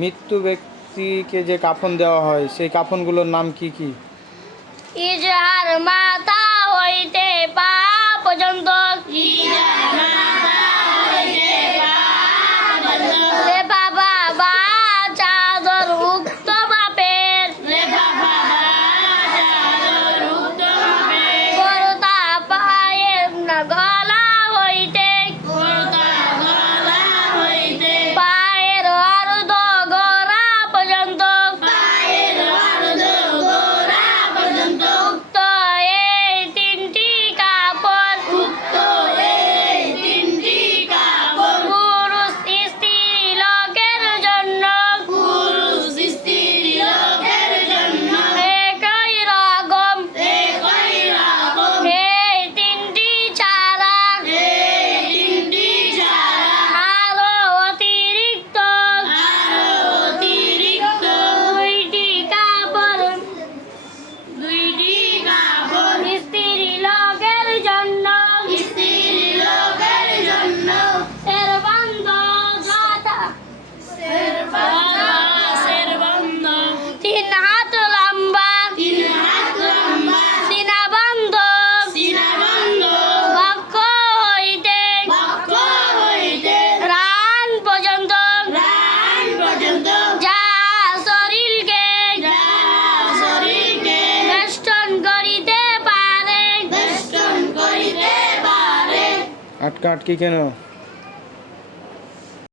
মৃত্যু ব্যক্তিকে যে কাফন দেওয়া হয় সেই কাফনগুলোর নাম কি কি? ইজার মাথা হইতে পা পর্যন্ত, রে বাবা বা চাদর উক্ত বাপের, করতা পায়ের না গলা হইতে, পায়ের অর্ধ গোড়া পর্যন্ত, উক্ত এই তিনটি কাপড় পুরুষ স্ত্রী লোকের জন্য একই রকম, এই তিনটি ছাড়া আরো অতিরিক্ত দুইটি কাপড় স্ত্রী লোকের জন্য সেরবন্ধ যথা 3 হাত লম্বা সীনাবন্ধ বক্ষ হইতে রান পর্যন্ত, যা শরীরকে বেষ্টন করিতে পারে। আটকা আটকি কেন?